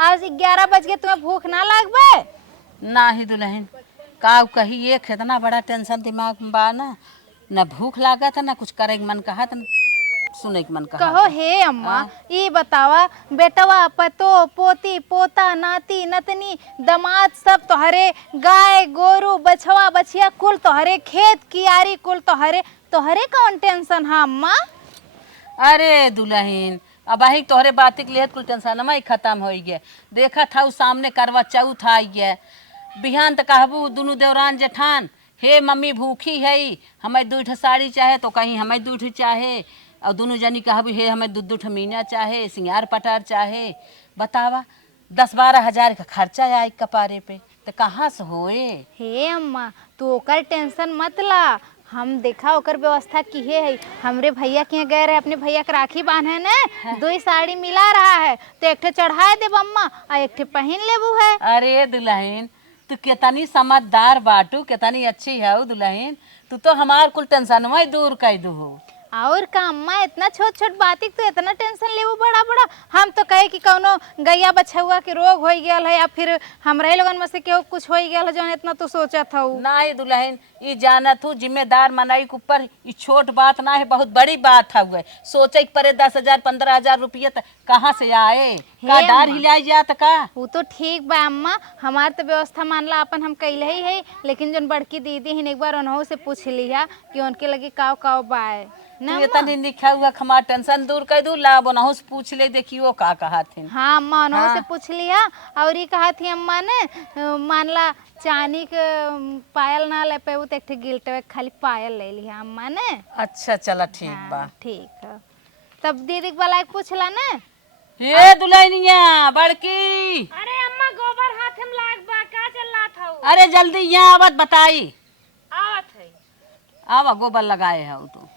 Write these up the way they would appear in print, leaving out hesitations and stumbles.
आज 11 बज गए, तुम्हें भूख ना लागबे? ना ही दुल्हन का कही एक इतना बड़ा टेंशन दिमाग में बा ना भूख लागत है ना कुछ करे के मन कहा न सुने के मन कहा। कहो हे अम्मा, ये बतावा बेटवा पतो पोती पोता नाती नतनी दमाद सब तोहरे, गाय गोरू बछवा बछिया कुल तोहरे, खेत कियारी कुल तोहरे, तोहरे कौन टेंशन है अम्मा? अरे दुल्हन अब आई तोहरे बात के लिए कुल टेंशन में खत्म हो गया। देखा था उस सामने करवा चौथ आई है, बिहान तो कहबू दोनों देवरान जेठान हे मम्मी भूखी है हमें 2 साड़ी चाहे तो कहीं हमें 2 चाहे, और दोनों जनी कहबू हे हमें 2 मीना चाहे, सिंगार पटार चाहे। बतावा 10-12 हजार का खर्चा आए कपारे पे तो कहाँ से होए? हे अम्मा तू ओकर टेंशन मत ला, हम देखा ओकर व्यवस्था की है। हमरे भैया के यहाँ गए रहे, अपने भैया के राखी बांधे ने 2 साड़ी मिला रहा है तो एक ठे चढ़ाए देब अम्मा और एक ठे पहन लेबू है। अरे दुल्हन तू कितनी समझदार बाटू, कितनी अच्छी है दुल्हन, तू तो हमार कुल टेंशन में दूर कर दू। और का अम्मा इतना छोट छोट बात तो इतना टेंशन लेबू बड़ा बड़ा? हम तो कहे कि कौनो गैया बछुआ के रोग हो गया है या फिर हमरा लोगन में से केहू कुछ हो गया है जो इतना तो सोचत हूँ। नहीं दुल्हन ये जानत हूँ जिम्मेदार मनाई के ऊपर ये छोट बात ना है, बहुत बड़ी बात है। सोचे के परे 10,000-15,000 रुपये कहाँ से आए? का डार हिलाई जात का? वो तो ठीक बा अम्मा, हमार तो व्यवस्था मानला अपन हम कैले ही है, लेकिन जो बड़की दीदी ही एक बार उन्हों से पूछ लिया कि उनके लगे काव काव बाए ना इतनी लिखा हुआ हमार टेंशन दूर कर दू ला बनहु से पूछ ले देखियो का कहा थे। हाँ अम्मा उन्हों से पूछ लिया और ये कहा थी अम्मा ने मानला चांदी के पायल ना ले पे तो एक गिल्ट खाली पायल ले लिया अम्मा ने। अच्छा चला ठीक बा। हाँ, ठीक है तब दीदी वाला पूछला ना ये दुल्हनिया बड़की। अरे अम्मा गोबर हाथ में लाग बा का चल रहा था? अरे जल्दी यहाँ आवत बताई। आवत है आवा गोबर लगाए है तो।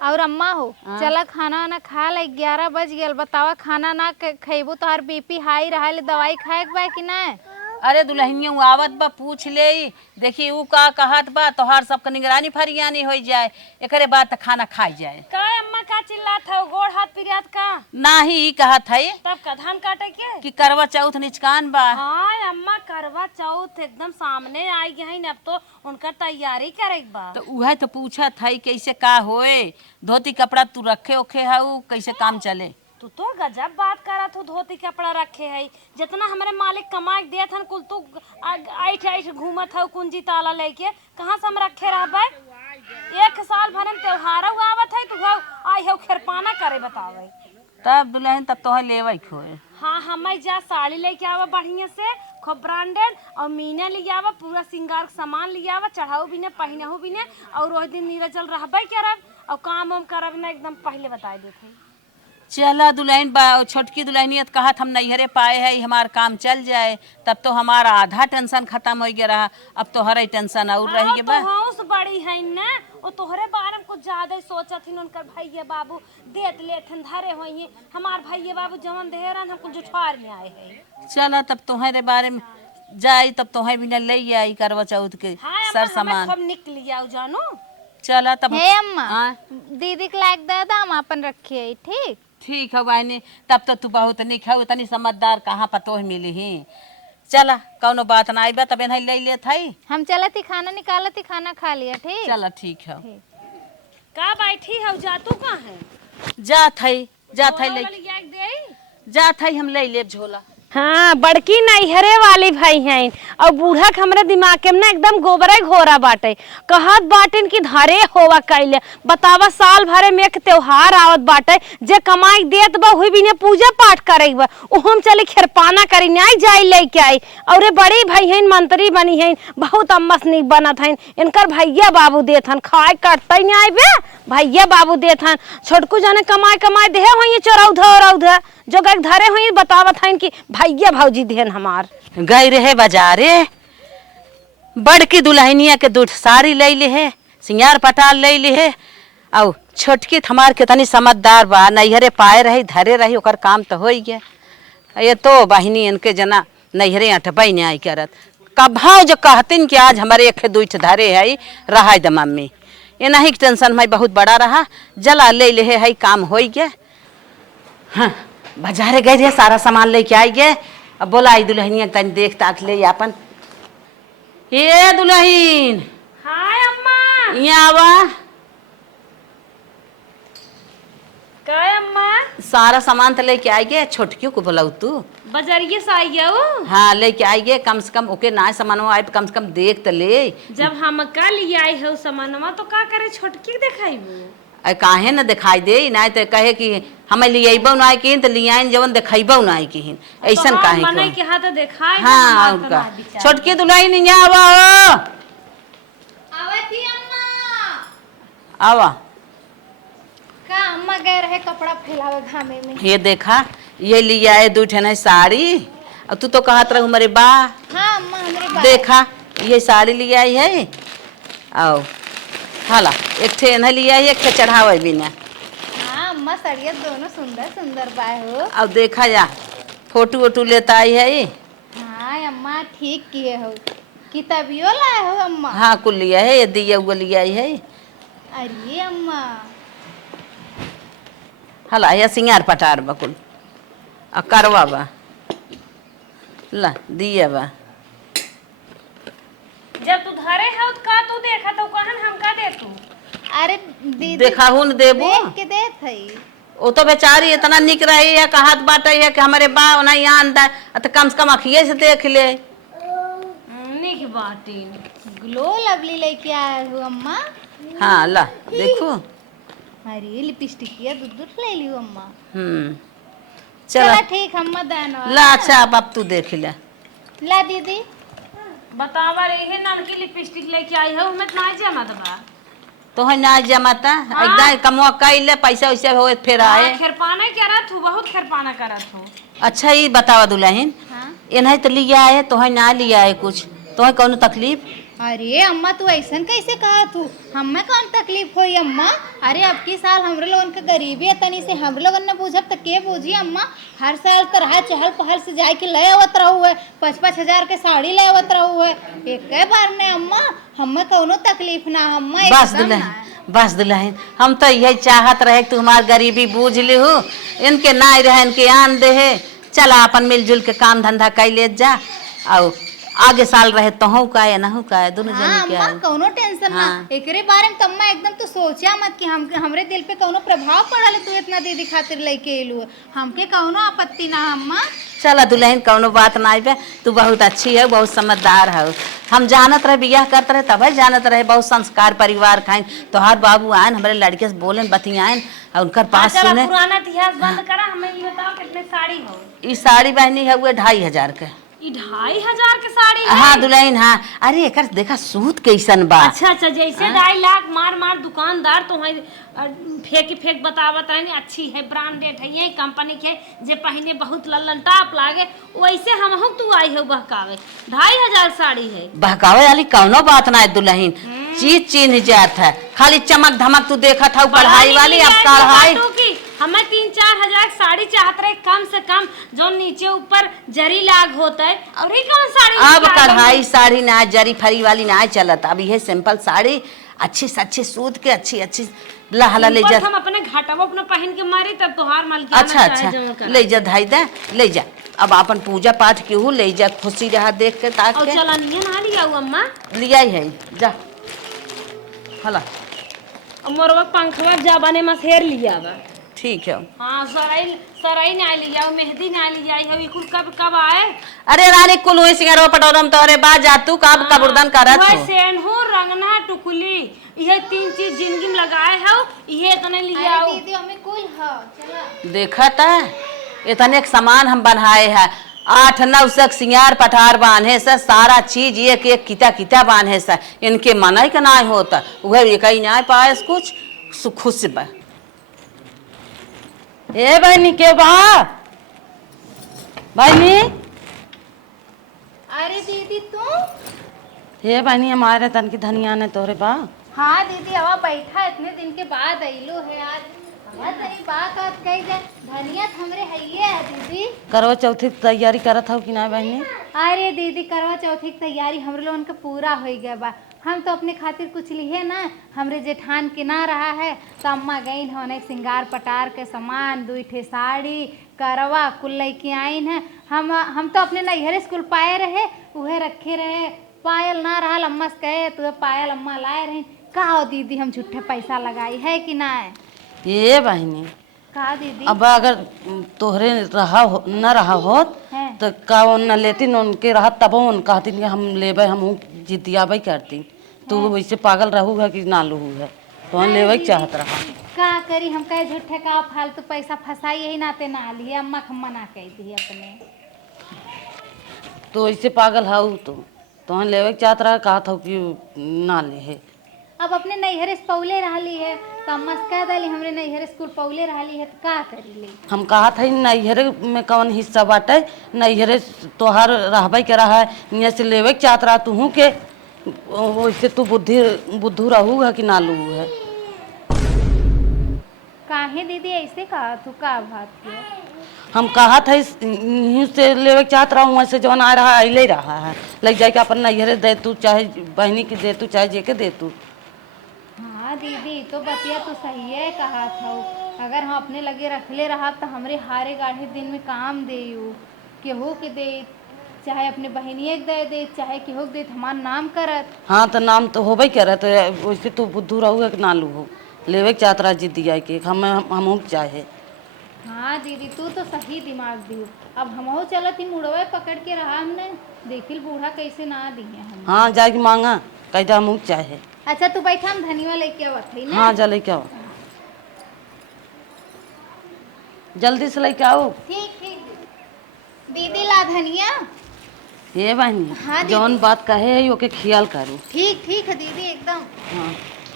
और अम्मा हो चला खाना वाना खा ले, 11 बज गया। बतावा खाना ना खेबू तो हर बीपी हाई रहा, दवाई खाए के बा कि ना? अरे दुल्हनिया आवत बा पूछ ले देखी ऊ का कहत बा तोहार सबके निगरानी फरियानी हो जाए, एकरे बाद तो खाना खाई जाए। का अम्मा का चिल्ला था? गोड़ हाथ पिरियात का ना ही कहत है तब का धान काटे के कि करवा चौथ निचकान बा। हाँ अम्मा करवा चौथ एकदम सामने आई गई है, अब तो उनका तैयारी करे बा। तो उहे तो पूछत है कैसे का होए, धोती कपड़ा तू रखे ओखे है कैसे काम चले? तू तो गजब बात करा तू, धोती कपड़ा रखे है जितना हमारे मालिक कमाई देत हन कुल तू ऐठ घूमत है कुंजी ताला लेके, कहाँ से हम रखे रहबे? 1 साल भर में त्योहार आवत है तू आई हो खेरपाना करे बतावे। तब दुल्हन तब तो है लेवे खोए। हाँ हमें जा साड़ी लेके आवा बढ़िया से खूब ब्रांडेड और मीना ले आवा, पूरा श्रृंगार सामान ले आवा, चढ़ाऊ भी ने पहनहू भी ने, और वही दिन नीरजल रहबे करब और काम वाम करब ना एकदम पहले बता देते। चला दुल्हन छोटकी दुल्हनियत कहत हम नैहरे पाए है हमार काम चल जाए, तब तो हमारा आधा टेंशन खत्म हो गया रहा, अब तो हर टेंशन और रह गया। हाउस बड़ी है ना वो तोहरे बारे में कुछ ज्यादा सोचत हिन, उनकर भैया बाबू देत लेथन धरे होई, हमार भैया बाबू जवन देहरन हम कुछ जुठार में आए है। चला तब तुम्हारे बारे में जाई, तब तुम्हें भी न ले आई करवा चौथ के सर सामान खूब निकल आओ जानू। चला तब हे अम्मा दीदी के लायक दादा हम अपन रखिए। ठीक ठीक है बहनी, तब तो तू बहुत निक है, उतनी समझदार कहाँ पतो मिली ही। चला कौनो बात ना आई बा तब नहीं ले ले थाई, हम चलत ही खाना निकालत ही खाना खा लिया। ठीक चला ठीक है। का बैठी है जा तू कहाँ है? जा थाई जा थाई हम ले ले झोला। हाँ बड़की नैहरे वाली भाई हैं और बूढ़ा के हमरे दिमाग के ना एकदम गोबरे घोरा बाटे, कहत बाटिन की धरे होवा कैले। बतावा साल भरे में एक त्योहार आवत बाटे, जे कमाई देत बा हुई भी ने पूजा पाठ करे बा, हम चले खेरपाना करी नहीं जाई लेके आई। और बड़ी भाई हैं मंत्री बनी हैं, बहुत अम्मस निक बनत हैं, इनकर भैया बाबू देत हन, खाए कटते नहीं बे भैया बाबू देत हन। छोटकू जाने कमाई दे हुई चौरौधा जो गए धरे हुई बतावत हैं कि भैया भौजी देन हमार। गए रहे बाजारे बड़की दुल्हनिया के 2 साड़ी ले ली है, सिंगार पटाल ले ली है, और छोटकी हमार के तनी समझदार बा, नैहरे पाए रही धरे रही ओकर काम तो हो गया। ये तो बहिनी इनके जना नैहरे अटबई नहीं करत, कभाव जो कहतिन कि आज हमारे 1-2 धरे है रहा द मम्मी, ये नहीं टेंशन में बहुत बड़ा रहा, जला ले ले है काम हो गया। हाँ बाजारे गए थे सारा सामान लेके आई गए अब बोला आई दुल्हनिया तनी देख ताक ले अपन। ये दुल्हन हाय अम्मा। यहाँ आवा। काय अम्मा? सारा सामान तो लेके आई गे, छोटकियों को बोलाऊ तू। बाजारिये से आई गया वो। हाँ लेके आई गे, कम से कम ओके ना सामान आए कम से कम देख तो ले। जब हम का लिए आई हो सामानवा तो का करे छोटकी दिखाई वो। काहे न दिखाई दे ना तो कहे कि हमें लियाबो ना कि तो लियाइन जवन दिखाइबो ना कि ऐसन काहे मने के हाथ दिखाई। हाँ उनका छोटकी दुल्हन यहाँ आवा हो। आवती अम्मा। आवा। का अम्मा गए रहे कपड़ा फैलावे घामे में। ये देखा ये लिया है 2 ठन साड़ी और तू तो कहत रहू मेरे बा। हाँ अम्मा हमरे बात। देखा ये साड़ी लिया है आओ हाला एक ठे न लिया है, एक ठे चढ़ावे भी ना। हाँ अम्मा साड़िया दोनों सुंदर सुंदर बाय हो। अब देखा जा फोटो वोटो लेता आई है ये। हाँ अम्मा ठीक किए हो। किताबियो लाए हो अम्मा। हाँ कुल लिया है, ये दिया हुआ लिया है। अरे अम्मा हाला या सिंगार पटार बकुल आ करवा बा ला दिया बा। जब तू धरे हो का तू देखा तो कहन हम का दे तू। अरे दीदी देखा हूं न देबो देख के दे थई। वो तो बेचारी इतना निक रही है कहत बाटे है कि हमारे बा ना यहाँ अंदर तो कम से कम अखिए से देख ले। निक बाटी ग्लो लवली लेके आए हो अम्मा। हाँ ला देखो। अरे लिपस्टिकिया दूध ले लियो अम्मा। चला चला ठीक अम्मा दानो। ला अच्छा अब तू देख ले। ला दीदी बतावा रे ननकी लिपस्टिक लेके आई हो मैं ना जमा दबा। तो है ना जमाता एकदम कमवा कैले पैसा वैसा हो फिर आए। खेरपाना करत हूँ बहुत खेरपाना करत हूँ। अच्छा ये बतावा दुल्हन हाँ इन्हें तो लिया है तो है ना लिया है कुछ तो है कौन तकलीफ। अरे अम्मा तू ऐसन कैसे कहा तू हमें कौन तकलीफ हुई अम्मा। अरे अब की साल हमरे लोगन के गरीबी है तनी से हमरे लोगन ने बूझब तो के बूझी अम्मा। हर साल तरह चहल पहल से जाए के ले आवत रहू है 5-5 हजार के साड़ी ले आवत रहू है एक बार ने अम्मा। हमें कौनो तकलीफ ना अम्मा। बस दुल्हन बस दुल्हन हम तो यही चाहत रहे कि तुम्हार गरीबी बूझ ली हो इनके ना रहे इनके आन दे है। चला अपन मिलजुल के काम धंधा कर ले जा और आगे साल रहे तो हूँ का है ना हूँ का है दोनों हाँ जने के अम्मा आए। कौनो टेंशन हाँ। ना एकरे बारे में तम्मा एकदम तो सोचा मत कि हमरे दिल पे कौनो प्रभाव पड़ल तू इतना दीदी खातिर लेके एलू। हमके कौनो आपत्ति ना अम्मा। चला दुल्हन कौनो बात ना आइबे तू बहुत अच्छी है बहुत समझदार है। हम जानत रहे बियाह करते रहे तब जानत रहे बहुत संस्कार परिवार खाइन तो हर बाबू आयन हमारे लड़के से बोले बतियान और उनकर पास सुने। पुराना इतिहास बंद करा हमें ये बताओ कितने साड़ी हो। ये साड़ी बहनी है वो 2500 के। 2500 के साड़ी है? हाँ दुल्हन हाँ। अरे एक देखा सूत कैसन बा। अच्छा जैसे 2.5 लाख मार दुकानदार तो है फेंक बतावत है अच्छी है ब्रांडेड है ये कंपनी के जे पहने बहुत लल्लन टाप लागे वैसे हम तू आई हो बहकावे 2500 साड़ी है। बहकावे वाली कौनो बात ना है दुल्हन चीज चिन्ह जात है खाली चमक धमक तू देखा था कढ़ाई वाली अब कढ़ाई हमें 3-4 हजार साड़ी चाहत रहे कम से कम जो नीचे ऊपर जरी लाग होता है और ये कौन साड़ी। अब कढ़ाई साड़ी ना जरी फरी वाली ना चलत अब ये सिंपल साड़ी अच्छी से अच्छी सूत के अच्छी लहला ले जा। हम अपने घाटवा अपना पहन के मारे तब तोहार माल अच्छा ले जा धाई दे ले जा अब अपन पूजा पाठ के ले जा खुशी रहा देख के ताक और चला ना लिया अम्मा लिया है जा हला मोरवा पंखवा जाबाने में शेर लिया बा। ठीक है। हाँ सराई ना लिया मेहंदी ना लिया है कुल कब आए। अरे रानी कुल हुई सिंगारो पटोरम तोरे बा जा तू कब कबरदन करत हो। सेनहू रंगना टुकली ये 3 चीज जिंदगी में लगाए है ये तने लिया दीदी हमें कुल हो चला। देखा था इतने सामान हम बनाए हैं 8-9 सक सिंगार पठार बांधे से सारा चीज एक एक किता बांधे से इनके मनाई का ना होता वह एक ही ना पाए कुछ खुश बा। ए बहनी के बा बहनी। अरे दीदी तू। हे बहनी हमारे तन की धनिया ने तोरे बा। हाँ दीदी हवा बैठा इतने दिन के बाद अइलो है आज हवा तनी बात कही जाए धनिया हमरे हइये है दीदी। करवा चौथी की तैयारी करत हो कि ना बहनी। अरे दीदी करवा चौथी की तैयारी हमरे लोगन का पूरा हो गया बा। हम तो अपने खातिर कुछ लिए ना हमरे जेठान के ना रहा है तो अम्मा गई होने सिंगार पटार के सामान 2 ठे साड़ी करवा कुल लैके आइन है। हम तो अपने नैहर स्कूल पाए रहे, उहे रखे रहे। पायल ना रहा, अम्मा से कहे तो पायल अम्मा लाए रहे। का हो दीदी, हम झूठे पैसा लगाई है कि ना है? ये बहनी का दीदी? अब अगर तोहरे न रहा होत है तो का न लेती न उनके रहा तब उन कहती कि हम लेबे, हम जितियाबे करती। तू वैसे पागल रहूगा कि ना लूँ है तो लेवे चाहत रहा। का करी, हम कहे झूठे का फालतू पैसा फंसाई, यही नाते ना लिए। अम्मा के मना कह दी अपने। तो ऐसे पागल हाउ तो लेवे चाहत रहा, कहा था कि ना ले है। अब अपने नैहर से पौले रहली है तो अम्मा से कह दली हमरे नैहर स्कूल पौले रहली है तो का करी ले। हम कहा था नैहरे में कौन हिस्सा बाटे, नैहरे तोहार रहबे के रहा है, यहाँ से लेवे चाहत रहा तू के वैसे तू बुद्धू रहूगा कि ना लू है। काहे दीदी ऐसे कहा तू? का बात किया? हम कहा था यहीं से लेवे चाहत रहा, वहाँ से जौन आ रहा है अले रहा है, लग जाए कि अपन नैहरे दे तू, चाहे बहनी की दे तू, चाहे जेके दे तू। हाँ दीदी, तो बतिया तो सही है कहा था। अगर हम अपने लगे रखले रहा तो हमरे हारे गाढ़े दिन में काम दे केहू के दे, चाहे अपने बहनिए के दे चाहे केहू के दे, हमार नाम करत। हाँ तो नाम तो होबे करत, वैसे तू बुद्धू रहूगा कि ना लू हो, लेवे चाहत रहा जिद्दिया के हम चाहे। हाँ दीदी, तू तो सही दिमाग दी। अब हमहू चलत ही मुड़वे पकड़ के रहा, हमने देखिल बूढ़ा कैसे ना दिए हम। हाँ जाके मांगा कैसा हम चाहे। अच्छा तू बैठा, हम धनिया लेके आवत है ना। हाँ जा लेके आओ, जल्दी से लेके आओ। ठीक ठीक दीदी, ला धनिया। ये बहनी हाँ जौन बात कहे है ओके ख्याल करू। ठीक ठीक है दीदी, एकदम। हाँ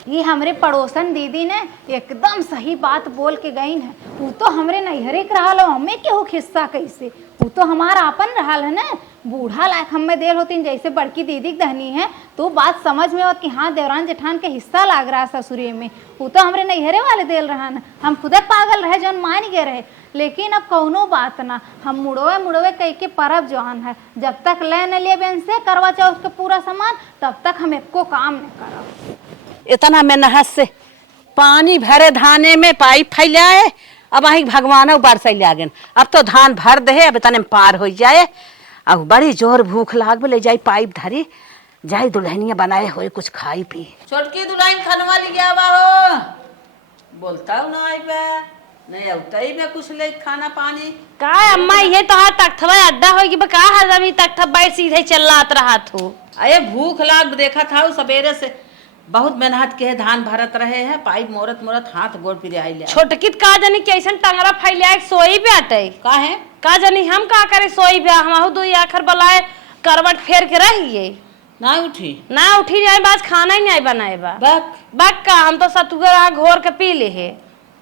ये हमरे पड़ोसन दीदी ने एकदम सही बात बोल के गई है। वो तो हमरे नैहरे के रहा, हमें केहू खिस्सा कैसे, वो तो हमारा अपन रहा है ना। बूढ़ा लायक हमें देर होती जैसे बड़की दीदी की दहनी है, तो बात समझ में होती कि हाँ देवरान जेठान के हिस्सा लाग रहा है ससुरे में। वो तो हमरे नैहरे वाले देल रहा ना, हम खुदे पागल रहे जौन मान गए रहे। लेकिन अब कौनो बात ना, हम मुड़वे कह के परब जौन है, जब तक ले न लिए बेन से करवा चौथ के पूरा सामान, तब तक हम एको काम नहीं करब। इतना मेहनत से पानी भरे धाने में पाइप फैलाए, अब वही भगवान बरसै लागन। अब तो धान भर दे, अब इतने में पार हो जाए। अब बड़ी जोर भूख लाग ले जाई, पाइप धरी जाई, दुल्हनिया बनाए हो कुछ खाई पी। छोटकी दुल्हन खनवा लिया बाबू, बोलता हूँ ना आई बे नहीं औता ही मैं कुछ ले खाना पानी। का अम्मा ये तो हाथ तख्तवा अड्डा होगी बका, हर अभी तख्त बैठ सीधे चलात रहा थू। अरे भूख लाग देखा था सवेरे से, बहुत मेहनत के धान भरत रहे हैं, पाइप मोरत मोरत हाथ गोड़ पिराई ले। छोटकित का जानी कैसन टंगरा फैलिया सोई पे अटे का है का जानी हम का करे सोई पे, हम दो आखर बलाए करवट फेर के रहिए ना उठी ना उठी जाए, बस खाना ही नहीं बनाए बा बक बक का हम तो सतुगरा घोर के पी ले है।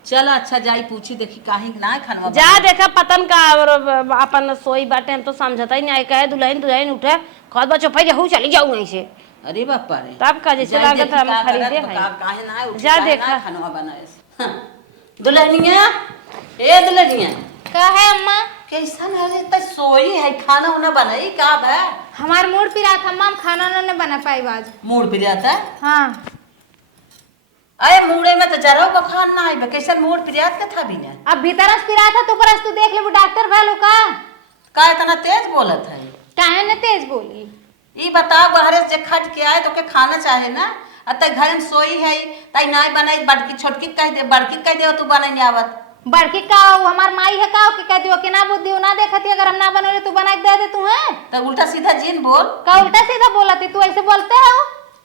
चल अच्छा जाई पूछी देखी काहे ना खनवा जा देखा पतन का और अपन सोई बाटे, हम तो समझता ही नहीं कहे दुल्हन दुल्हन उठे खत बचो भाई जाऊ चली जाऊ वहीं से। अरे बापा रे तब का जैसे लागत हम खरीदे हैं काहे ना उठी, जा काहे देखा ना खनवा बनाए। दुल्हनिया ए दुल्हनिया का है अम्मा? कैसन है त सोई है, खाना उना बनाई का बा? हमार मूड पिरा था अम्मा, हम खाना उन्होंने बना पाई आज। मूड पिरियाता? हाँ अरे मूडे में तो जरा बखान ना आई, कैसन मूड पिरियात का था बिना। अब भीतर पिरा था तो परस तू देख ले, वो डॉक्टर भैलो का इतना तेज बोलत है? काहे न तेज बोली? ई बताओ बाहर से खट के आए तो के खाना चाहे ना, अतः घर में सोई है ताई नाई बनाई, बड़की छोटकी कह दे, बड़की कह दे तू बनाई आवत। बड़की का हमार माई है का के कह दियो कि ना बुद्धि ना देखती, अगर हम ना बनोले तू बना के दे दे तू है तो उल्टा सीधा जीन बोल। का उल्टा सीधा बोलती तू? ऐसे बोलते हो?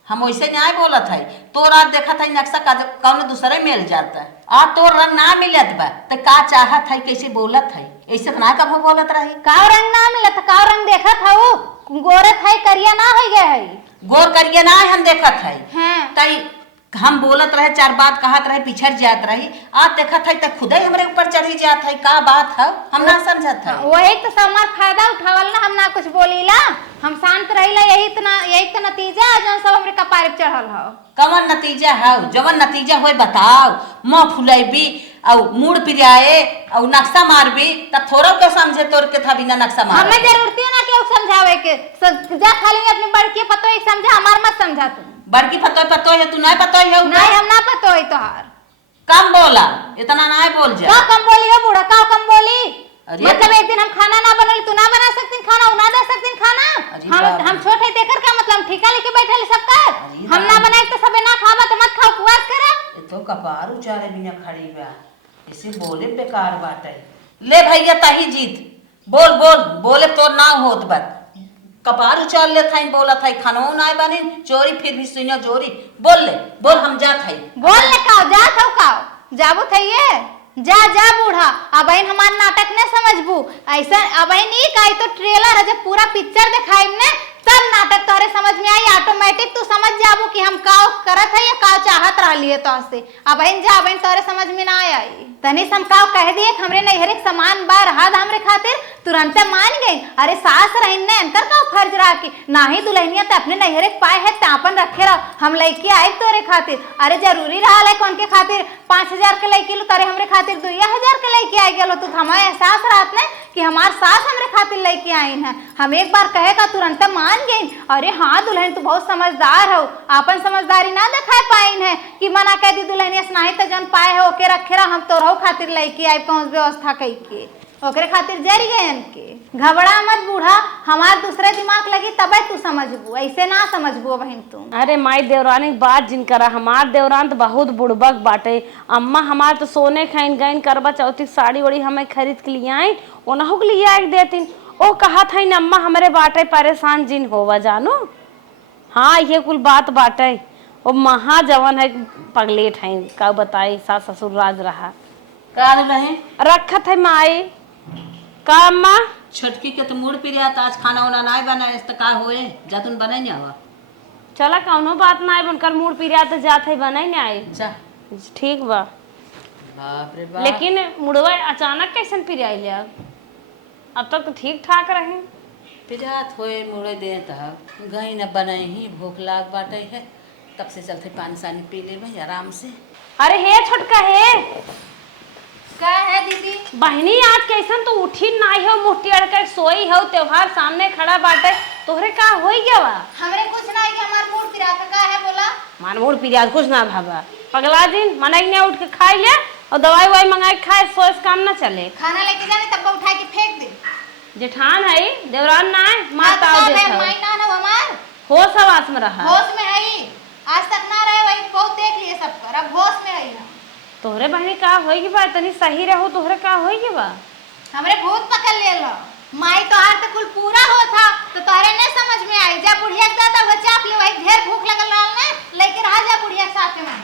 हम वैसे न्याय बोलत है, तो रात देखा था नक्शा कौन दूसरे मिल जाता है, आ तो रंग ना मिलत बा तो का चाहत है, कैसे बोलत है, ऐसे ना कब बोलत रही। का रंग ना मिलत, का रंग देखा था वो गोरत है करिया ना हो गया है, गोर करिए ना हम देखत है। हाँ। तई हम बोलत रहे, चार बात कहत रहे, पिछड़ जात रही, आज देखत है तो खुद ही हमरे ऊपर चढ़ी जात है, का बात है हम ना समझत है। वही तो समार फायदा उठावल ना, हम ना कुछ बोलीला, हम शांत रहिला, यही तो नतीजा जो सब हमरे कपार पे चढ़ल हो। कवन नतीजा है? जवन नतीजा होय बताओ, मुंह फुलाईबी और मूड पिराए और नक्शा मारबी, तब थोड़ा के समझे तोर के था बिना नक्शा मार। हमें जरूरत है ना कि समझावे के, जा खाली अपनी बड़की पतो एक समझा, हमार मत समझा तू। बड़की पतो है, तू नहीं पतो है? नहीं हम ना पतो है तोहार। कम बोला, इतना ना बोल जा। का कम बोली है बूढ़ा, का कम बोली? अरे मतलब एक दिन हम खाना ना बनल तू ना बना सकतीन खाना, उ ना दे सकतीन खाना। अरे हम बाप हम छोट है तेकर का मतलब ठेका लेके बैठल सबका। अरे हम ना बनाए तो सबे ना खावा तो मत खाओ, उपवास करा। ये तो कपार उचारे बिना खड़ी बा, इसे बोले बेकार बात है। ले भैया ताही जीत, बोल बोल बोले तो ना होत बात, कपार उचार ले थाई बोला थाई खानो ना बनी चोरी, फिर भी सुनियो चोरी। बोल ले बोल, हम जा थाई बोल ले काओ जा थाओ काओ जाबू थइए जा जा बूढ़ा। अब हमार नाटक ने समझबू ऐसा। अब ई काई तो ट्रेलर है, जब पूरा पिक्चर दिखाई ने तब नाटक तोरे समझ में आई। ऑटोमेटिक तू समझ जाबू कि हम काओ करत है या काओ चाहत रहलिए तो से। अब जा अब तोरे समझ में ना आई। तनी हम काओ कह दिए कि हमरे नैहर एक समान बार हाथ हमरे खातिर तुरंत मान गई। अरे सास रहन ने अंतर का फर्ज रहा कि ना ही दुल्हनिया तो अपने नैहर एक पाए है तापन रखे रहो। हम लड़की आए तोरे खातिर, अरे जरूरी रहा है कौन के खातिर 5000 के लड़की लो, तारे हमरे खातिर 2000 के लड़की आई गेलो। तो हमारे एहसास रहत ने कि हमार सास हमरे खातिर लड़की आई है। हम एक बार कहेगा तुरंत मान गई। अरे हाँ दुल्हन तू बहुत समझदार हो, आपन समझदारी ना दिखा पाइन है कि मना कह दी दुल्हनिया नहीं तो जन पाए है ओके रखे रहा। हम तो खातिर लड़की आई पहुंच व्यवस्था कई के ओकरे खातिर जरी गए के। घबरा मत बूढ़ा, हमार दूसरे दिमाग लगी तबे तू समझबू, ऐसे ना समझबू बहन तुम। अरे माई देवरानी बात जिन करा, हमार देवरान तो बहुत बुड़बक बाटे। अम्मा हमार तो सोने खाइन गईन करवा चौथी साड़ी वड़ी हमें खरीद के लिए आई, ओनहु के लिए आई देतीन। ओ कहा था इन अम्मा हमरे बाटे परेशान जिन होवा जानो। हाँ ये कुल बात बाटे, वो महा जवन है पगलेट है का बताई सास ससुर राज रहा का रहे रखत है माई का अम्मा। छोटकी के तो मूड पिरिया आज खाना वाना नहीं बनाए तो का होए जातुन बनाई नहीं आवा। चला कौनो बात ना है, बनकर मूड पिरिया तो जात है बनाई नहीं आई। जा ठीक बा, बाप रे बाप। लेकिन मुड़वा अचानक कैसन पिरिया ले अब तक तो ठीक ठाक रहे। पिरियात होए मुड़े दे तब गई न बनाई ही भूख लाग बाटे है, तब से चलते पानी सानी पी ले भाई आराम से। अरे हे छोटका है क्या है दीदी? बहनी आज कैसन तू उठी नहीं हो, मुट्ठी अड़कर सोई हो, त्योहार सामने खड़ा बाटे, तोहरे का होई गया वा? हमरे कुछ ना कि हमार मूड पिराता का है बोला। मान मूड पिरिया कुछ ना भाबा पगला दिन मनाई ने उठ के खाई ले और दवाई ववाई मंगाई खाए, सोच काम ना चले। खाना लेके जाने तब उठा के फेंक दे। जेठान है देवरान ना है माता आओ देखो माई ना ना हमार होश आवास में रहा, होश में है आज तक ना रहे वही बहुत देख लिए सब कर, अब होश में है। तोहरे बहनी का होई की बात तनी सही रहो, तोहरे का होई की बा? हमरे भूत पकड़ ले लो माई तो हार तक कुल पूरा हो था तो तोरे ने समझ में आई। जब बुढ़िया दादा वो चाप ले वही ढेर भूख लगल रहल ने लेके रह जा बुढ़िया साथ में।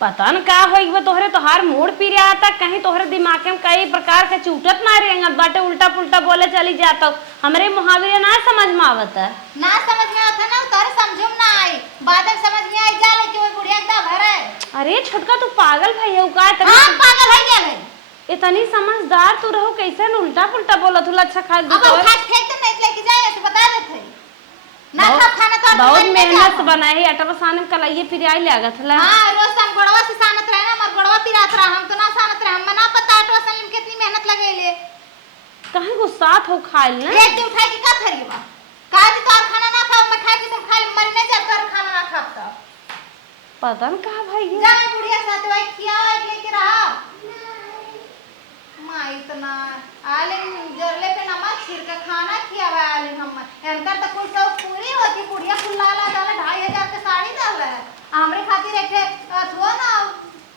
पता न का होई बा तोहरे, तोहार मूड पी रहा था कहीं तोहरे दिमाग में कई प्रकार के चूटत ना रहेंगे बाटे, उल्टा पुल्टा बोले चली जाता। हमरे मुहावरे ना समझ में आवता, ना समझ में आता ना तोरे समझुम ना आई, बाद में समझ में आई जा लेके वो बुढ़िया दा भरे। अरे छोटका तू पागल भाई है का? हां पागल है गेल है। इतनी समझदार तू रहो कैसे उल्टा पुल्टा बोला तू अच्छा खा दू। अब उठा के फेंक दे नहीं लेके जाए ऐसे बता देते ना खा खाना तो बहुत मेहनत से बनाए है अटवा साने में कलाइए फिर आई लागत हला। हां रोज हम गोड़वा से सानत रहे ना, हमर गोड़वा पिरात रहा, हम तो ना सानत रहे, हम ना पता अटवा साने में कितनी मेहनत लगेले। कहीं गुस्सात हो खाइल ना एक दिन उठा के का थरीबा का दी तो खाना ना खाओ, मैं खा के तुम खा ले मर नहीं जा कर खाना ना खा तो पता न कहा भाई जा बुढ़िया साथ वही खिया लेके रहा। माँ इतना आलिम जरले पे नमक छिड़ के खाना खियावा आलिम हम एनकर तो कुल सब पूरी होती बुढ़िया कुल लाला डाला 2500 के साड़ी डाल रहा है हमरे खातिर एक अथवा ना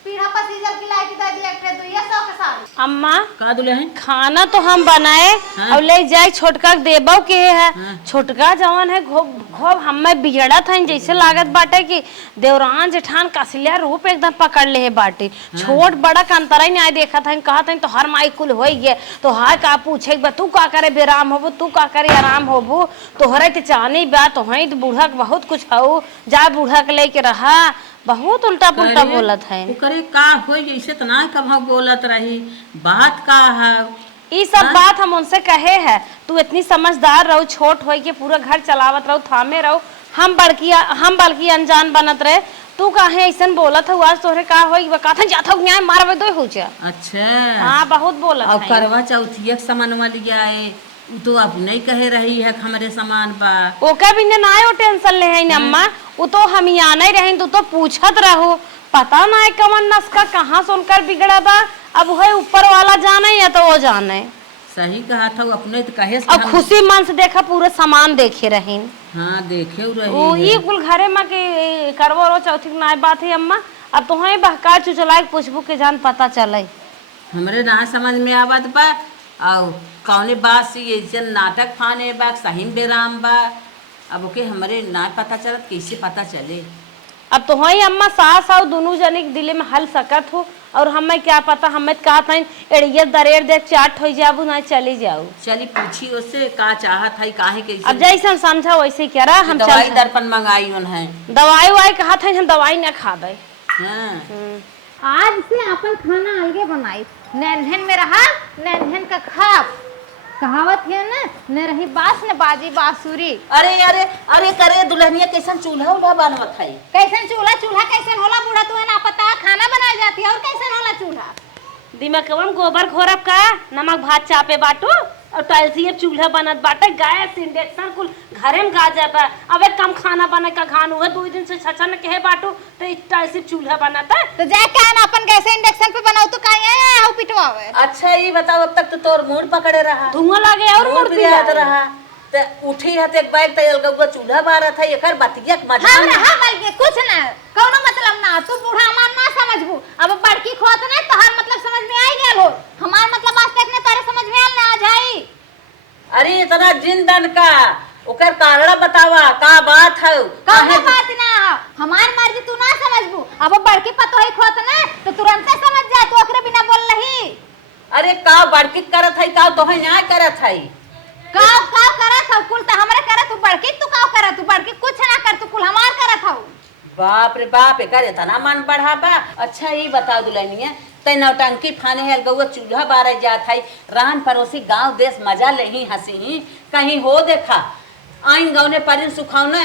पीढ़ा पसीजर की लाइट दे दी एक 200 के साड़ी। अम्मा का दुले हैं खाना तो हम बनाए और ले जाए छोटका देबो के है। छोटका जवान है घोब हमें बिगड़ा था जैसे लागत बाटे कि देवरान जेठान कसलिया रूप एकदम पकड़ ले है बाटे। छोट बड़ा का अंतर ही नहीं देखा था, कहा था तो हर माई कुल हो गए तो हर का पूछे तू का करे बेराम होबो, तू का करे आराम होबो, तोहरे तो चाहनी बा तो वही तो बूढ़ा के बहुत कुछ हो जा बूढ़ा के लेके रहा, बहुत उल्टा पुल्टा बोलत है। करे का होई जैसे तो ना कब बोलत रही बात का है ये सब बात हम उनसे कहे है, तू इतनी समझदार रहो, छोट हो के पूरा घर चलावत रहो, थामे रहो, हम बल्कि अनजान बनत रहे, तू काहे ऐसन बोलत है? आज तोहरे का होई बका था जात हो न्याय मारबे दो हो जा। अच्छा हां बहुत बोलत है। अब करवा चौथिया के सामान वाली जाए तो अब नहीं कहे रही है हमारे सामान बा ओका भी ना वो टेंशन ले है अम्मा, वो तो हम यहाँ नहीं रहे तो पूछत रहो, पता ना है कवन नस का कहाँ सुनकर बिगड़ा बा, अब है ऊपर वाला जाने या तो वो जाने। सही कहा था वो अपने तो कहे से और खुशी मन से देखा पूरे सामान देखे रहीन। हाँ देखे उ रही वो है। ये कुल घरे में के करवो रो चौथी के नाय बात है अम्मा। अब तो ही बहका चुचला के पूछबू के जान पता चले। हमरे ना समझ में आवत बा और कौने बात से ये नाटक फाने बा सही बेराम बा। अब ओके हमरे ना पता चलत कैसे पता चले। अब तो ही अम्मा सास और दोनों जने के दिले में हल सकत हो और हमें क्या पता हमें कहा था एड़िया दरेर दे चाट हो जाबू ना चली जाऊ। चली पूछी उससे का चाहत है काहे कैसे। अब जैसे समझा वैसे कह रहा हम दवाई चल दर्पण मंगाई उन है। दवाई वाई कहा था हम दवाई ना खाबे। हाँ। आज से अपन खाना अलगे बनाई, नैनहन में रहा नैनहन का खाब। कहावत है ना, न रही बास न बाजी बांसुरी। अरे अरे अरे करे दुल्हनिया कैसन चूल्हा उल्हा बनवत है। कैसन चूल्हा चूल्हा कैसन होला बूढ़ा तू है ना पता, खाना बनाई जाती है और कैसन होला चूल्हा। दिमाग गोबर घोरब का नमक भात चापे बाटू और टाइल्सिए चूल्हा बनत बाटे गैस इंडक्शन कुल घरे में गा जाता। अब एक कम खाना बने का घान हुआ 2 दिन से छछन कहे बाटू तो टाइल्सिए चूल्हा बनता। तो जाके आना अपन गैस इंडक्शन पे बनाओ तो काहे आया हो पिटवावे। अच्छा ये बताओ अब तक तो तोर मूड पकड़े रहा, धुआं लगे और मूड मुड़ भी याद रहा ते उठी है एक बैग तयल गउआ चूल्हा बारा था एकर बतिया मजा हम रहा बल्कि कुछ ना कोनो मतलब ना। तू बूढ़ा हमार ना समझबू, अब बड़की खोत ना तोहार मतलब समझ में आई गेल हो। हमार मतलब आज तक ने तारे समझ में आल ना आ जाई। अरे इतना जिंदन का ओकर कारण बतावा का बात है। कौनो बात ना हो, हमार मर्जी तू ना समझबू। अब बड़की पतो है खोत ना तो तुरंत समझ जा, तू ओकरे बिना बोल रही। अरे का बड़की करत है का तो है ना करत है। काव काव करत हो कुल त हमरे करत तू बड़की तू काव करत तू बड़की कुछ ना कर तू कुल हमार करत हो। बाप रे बाप एकर इतना मन बढ़ा बा। अच्छा ये बताओ दुल्हनिया तै नौटंकी फाने है गउआ चूल्हा बारे जात है रान पड़ोसी गांव देश मजा लेही हंसी कहीं हो देखा आइन गौने परिन सुखावने।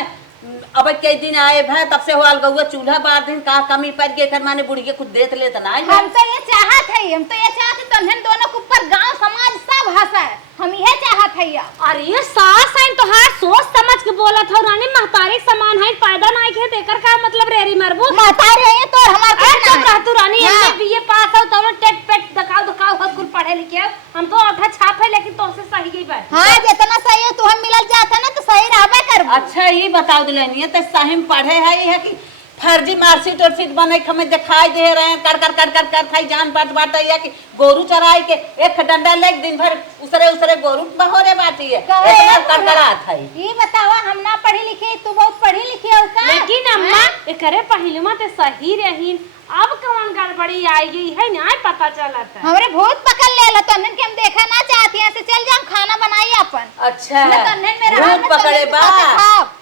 अब कई दिन आए भै तब से होल गउआ चूल्हा बार दिन का कमी पड़ गए कर माने बुढ़िया खुद देत लेत ना। हम तो ये चाहत है, हम तो ये चाहत है तन्हन दोनों के ऊपर गांव समाज सब हंसा है, हम ये चाहत है। अरे ये सास है तो हाथ सोच समझ के बोला था रानी महतारी समान है पैदा ना के देकर का मतलब रेरी मरबू महतारी है तो हमार कुछ चुप ना रह तू रानी। हमने बीए पास हो तो टेट पेट दकाव हद कुल पढ़े लिखे हम तो औठा छाप है लेकिन तो से सही ही बात। हां जितना सही है तू हम मिलल जात है ना तो सही रहबे कर। अच्छा ये बताओ दुल्हनिया तो सही में पढ़े है कि फर्जी मार्कशीट और सीट बने हमें दिखाई दे रहे हैं कर कर कर कर कर खाई जान बात बाटा या कि गोरू चराई के एक डंडा ले दिन भर उसरे उसरे गोरू बहोरे बाटी है इतना कड़कड़ात है। ये बतावा हम ना पढ़ी लिखी तू बहुत पढ़ी लिखी है का। लेकिन अम्मा ये करे पहिलमा ते सही रहीन अब कौन गड़बड़ी आई गई है ना पता चला था। हमरे भूत पकड़ ले तन्हन के हम देखा ना चाहती हैं से चल जा हम खाना बनाई अपन। अच्छा मैं तन्हन में रहा भूत पकड़े बा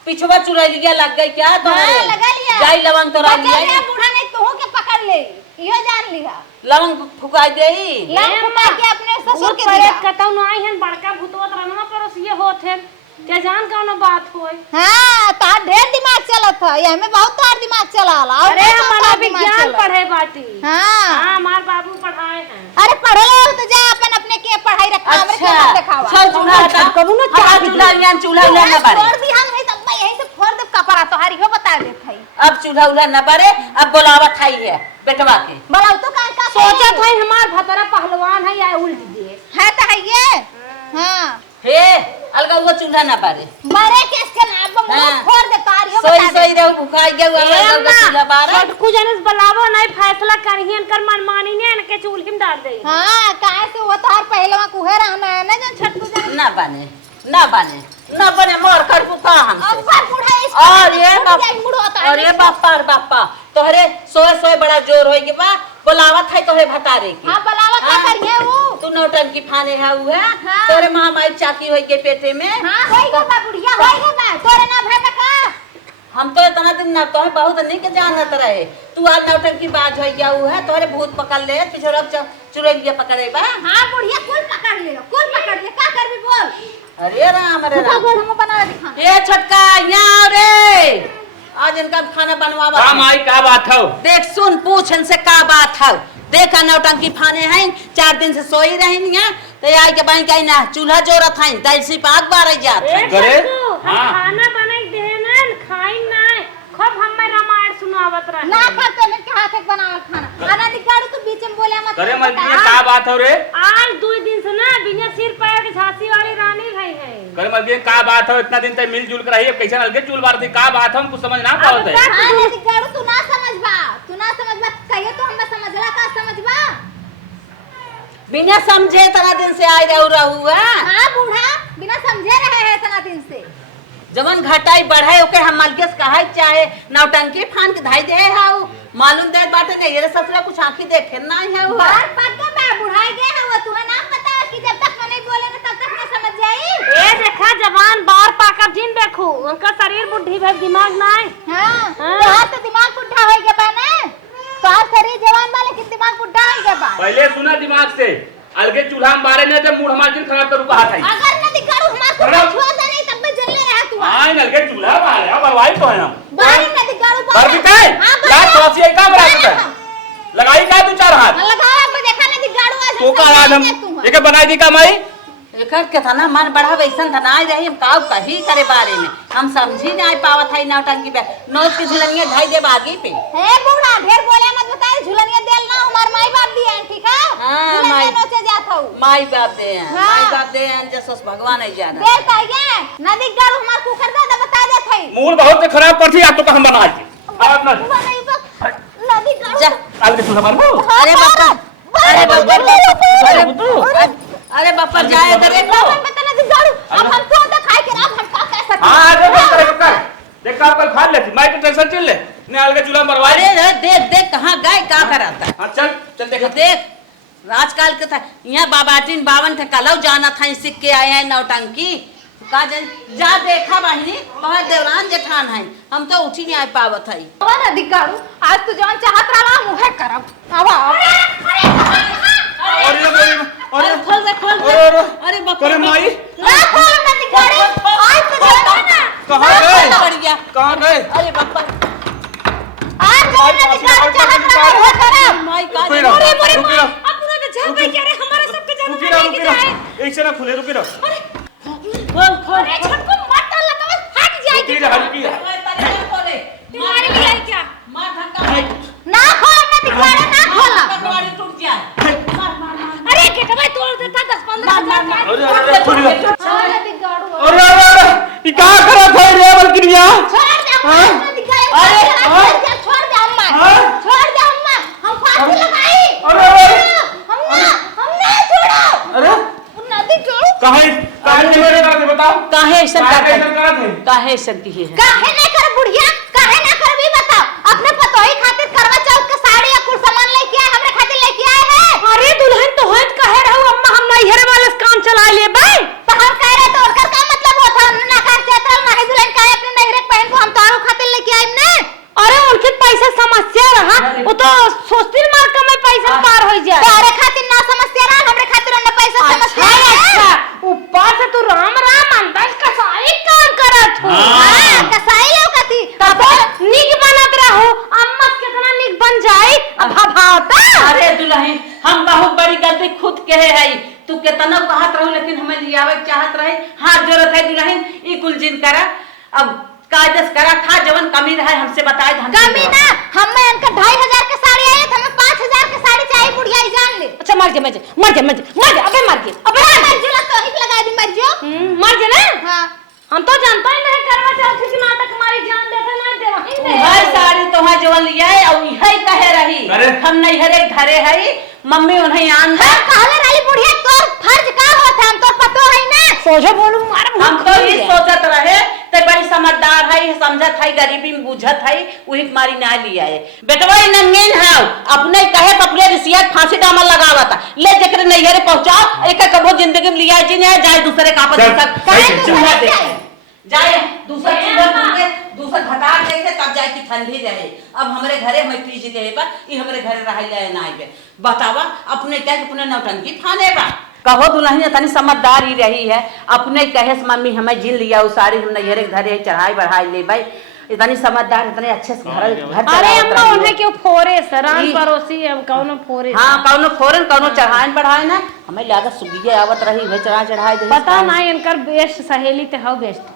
पिछवा चुरैलिया लग गई क्या तो हां लगा लिया जाई लवंग तो रह लिया बूढ़ा ने तू के पकड़ ले इहो जान लिहा लवंग फुकाई देई लवंग फुका के अपने ससुर के परे दिया। कतौ नाई हन बड़का भूतवत रनवा परोस ये होत है क्या जान कौनो बात होय। हां तार ढेर दिमाग चलत है ये हमें बहुत तार दिमाग चलाला। अरे हमारा विज्ञान पढ़े बाटी। हां हां हमार बाबू पढ़ाए हैं। अरे पढ़े ले तो जा अपन अपने के पढ़ाई रखा हमरे के मत दिखावा। चल चूल्हा हटा कबू ना हटा चूल्हा यान चूल्हा उल्हा ना बारे और भी हम नहीं तब मैं यहीं से फोड़ दे कपड़ा तो हरी हो बता दे भाई। अब चूल्हा उल्हा ना बारे अब बोलावा खाई है बेटवा के बोलाओ तो का सोचा था हमार भतरा पहलवान है या उल्ट दिए है तो है ये। हां हे अलगा वो चूल्हा ना बारे बड़े केस के ना अब मुंह फोड़ दे तार हो सोई बता दे। सोई रहो भुखाई गयो अलगा वो चूल्हा बारे छोटकू जनस बलावो नहीं फैसला करियन कर मनमानी ने इनके चूल्ही में डाल दे। हां काहे से वो तार पहलवा कुहे रहना है ना जो छटकू जान ना बने ना बने ना बने मोर कर बुका हमसे। अब बूढ़ा इस और ये अरे बापा बापा तोहरे सोए सोए बड़ा जोर होई के बा बोलावत है तोहरे भतारे की। हां बलावा का करिए वो तू नौटंकी फाने है उ है हाँ। तोरे मां माई चाकी होई के पेटे में। हां होई गो बा बुढ़िया होई गो बा तोरे ना भय का। हम तो इतना दिन ना तो बहुत नहीं के जानत रहे तू आज नौटंकी बाज होई गया उ है तोरे भूत पकड़ ले पिछोरब चुरैलिया पकड़े बा। हां बुढ़िया कुल पकड़ ले का करबी बोल। अरे राम हम बना दिखा ये छोटका यहाँ रे आज इनका खाना बनवावा का माई का बात हो। देख सुन पूछ इनसे का बात है देखा नौटंकी फाने हैं 4 दिन से सोई रही हैं तो आई के बाई कहीं ना चूल्हा जोरत हैं तैसी पाक बारह जात हैं। करे? हम हाँ। खाना बनाई देनन खाई ना खूब हम रामायण सुनावत रहे ना खाते ने के हाथ एक बनावल खाना आना दिखाड़ू तू बीच में बोले मत करे मलकिन का बात हो रे? आज 2 दिन से ना बिना सिर पैर के झांसी वाली रानी भाई है। करे मलकिन का बात हो? इतना दिन तक मिलजुल कर रही है, कैसे अलगे चूल बार थी? का बात हम कुछ समझ ना पावत है। आना दिखाड़ू तू ना समझबा कहियो तो हम समझला का समझबा। बिना समझे इतना दिन से आई रहू हां बूढ़ा बिना समझे रहे हैं इतना दिन से। जवन घटाई बढ़ाई ओके हम मलके से कहा चाहे नौटंकी फान के धाई दे हाउ मालूम दे बाटे नहीं ये ससुरा कुछ आंखी देखे ना है हुआ बार पक्का बा बुढ़ाई गए है तू ना पता कि जब तक मैं नहीं बोले ना तब तक ना समझ जाई। ए देखा जवान बार पाकर जिन देखू उनका शरीर बुद्धि भर दिमाग ना है। हां तोहार तो दिमाग बुढ़ा हो गया बा ना तोहार शरीर जवान वाले के दिमाग बुढ़ा हो गया बा। पहले सुना दिमाग से अलगे चूल्हा में बारे ने तो मूड हमार दिन खराब करू कहा था। अगर ना दिखाड़ू हमार को छुआ दे नहीं तब मैं जल ले रहा तू। हां अलगे चूल्हा बारे अब बरवाई तो है ना बारी ना दिखाड़ू पर बिकाए क्या तोसी एक काम रहा लगाई का तू चार हाथ लगावा मैं देखा ना दिखाड़ू आज तो का आज हम एक बनाई दी कमाई एकर के थाना मन बढ़ा वैसन था ना रही हम काव कही करे बारे में हम समझी ना पावत है नौटंकी पे नोच के झुलनिया ढाई दे बागी पे। हे बूढ़ा ढेर बोले मत बताए झुलनिया देल ना हमार माई बाप दी है ठीक है। हां झुलनिया नोचे जात हूं माई बाप दे हैं हाँ। माई बाप दे हैं जसोस भगवान है जाना देर कहिए नदी गाड़ू हमार कुकर दादा बता दे थई मूड बहुत खराब कर थी आ तो का हम बना के अब ना नदी गाड़ू जा अलगे चूल्हा मारो। अरे बापा अरे बापा अरे बापा जाए करे को नदी गाड़ू अब हम तो खाए के अब हम का कह सकते। हां देख का कल खा लेती मैं तो टेंशन चल ले ने अलगे चूल्हा मरवाई। अरे देख देख कहां गए का कराता हां चल चल देख देख आजकल के था यहाँ बाबाटीन 52 थे कलौ जाना था सिख के आए हैं नौटंकी का जा देखा बहिनी बहुत देवरान जेठान है हम तो उठी नहीं आ पावत है। अब नदी गाड़ू आज तू जौन चाहत रहा मुहे करब अब अरे खोल दे अरे बाप करे माई ना खोल नदी गाड़ी आज तो जाना ना कहां गए पड़ गया कहां गए अरे बापा आज जौन नदी गाड़ी चाहत रहा मुहे करब। माई का रुकी रहो, अरे रुकी रहो। अब पूरा तो झल भाई कह रहे हमारे सबके जान रुकी रहो एक से ना खुले रुकी रहो खोल अरे छटको मत लगा हट जाएगी रुकी रहो खोले तुम्हारे लिए आई क्या मार धक्का ना खोल नदी गाड़ी ना खोला कटवारी टूट जाए अरे केटवा तोड़ देता 10-15 हजार अरे खुली रहो और नदी गाड़ू अरे ये का करत है रे बलकिनिया छोड़ दे नदी गाड़ी छोड़ दे अम्मा छोड़ दे अम्मा हम फांसी लगाई हम ना छोड़ो अरे नदी गाड़ू काहे मेरे का बताओ काहे ऐसा काहे करत करत है काहे ऐसा की है काहे ना कर बुढ़िया काहे ना कर भी बताओ अपने पतोही खातिर करवा चौथ का साड़ी या कुछ सामान लेके आए हमरे खातिर लेके आए हैं। अरे दुल्हन तो होत कहे रहू अम्मा हम नैहरे वाले से काम चला ले भाई तो हम कह रहे तो उसका क्या मतलब होता ना कर चेतल ना ही दुल्हन का अपने नहरे पहन को हम तारो खातिर लेके आए ने। अरे उनके पैसे समस्या रहा वो तो सोचती मार का मैं पैसे पार हो जाए तारे खातिर ना समस्या रहा हमरे खातिर उन्हें पैसा समस्या अच्छा ऊपर से तू राम राम अंदर कसाई काम करत हो हां कसाई लौकती तब निक बनत रहो अम्मा कितना निक बन जाए अब भावता अरे दुल्हन हम बहुत बड़ी गलती खुद कहे है तू केतना कहत रहू लेकिन हमें लियावे चाहत रहे हाथ जोड़त है दुल्हन ई कुल जिन करा अब कायदस करा खा जवन कमी रहे हमसे बताए हम कमी ना हमें इनका 2500 की साड़ी आई तो हमें 5000 की साड़ी चाहिए बुढ़िया ही जान ले। अच्छा मर जा अबे मर गए अबे मर जो तो ही लगा दी मर जो मर जा ना हां हम तो जानता ही नहीं करवा चौथ की नाटक हमारी जान देता ना देवा ही नहीं हर साड़ी तोहा जवन लिया है और यही कहे रही अरे। हम नहीं हरे घरे है मम्मी उन्हें आन हम कहले रही बुढ़िया तोर फर्ज का होता हम तो पतो है ना सोझे बोलू मार हम तो ये सोचत रहे ते बड़ी समझदार है समझत है गरीबी में बुझत है वही मारी ना लिया है बेटवा इ नंगेन है अपने कहे अपने रिसियत फांसी दामन लगावता ले जकरे नैहरे पहुंचाओ एक कबो जिंदगी में लिया जिने जाए दूसरे का चूल्हा दे जाए दूसरा घटा देखे तब जाए की ठंडी रहे अब हमारे घरे मैत्री जी गए बा ई हमारे घरे रह ले ना आइबे बतावा अपने क्या अपने नौटंकी फाने बा कहो दुल्हन तनी समझदार ही रही है अपने कहे मम्मी हमें जिन लिया उस साड़ी हम नैहरे घरे चढ़ाई बढ़ाई ले भाई इतनी समझदार इतने अच्छे से घर अरे अम्मा उन्हें क्यों फोरे सरान पड़ोसी हम कौनो फोरे हाँ कौनो फोरन कौनो चढ़ाई बढ़ाए ना हमें लागत सुगिए आवत रही है चढ़ाई दे पता नहीं इनकर बेस्ट सहेली ते हो बेस्ट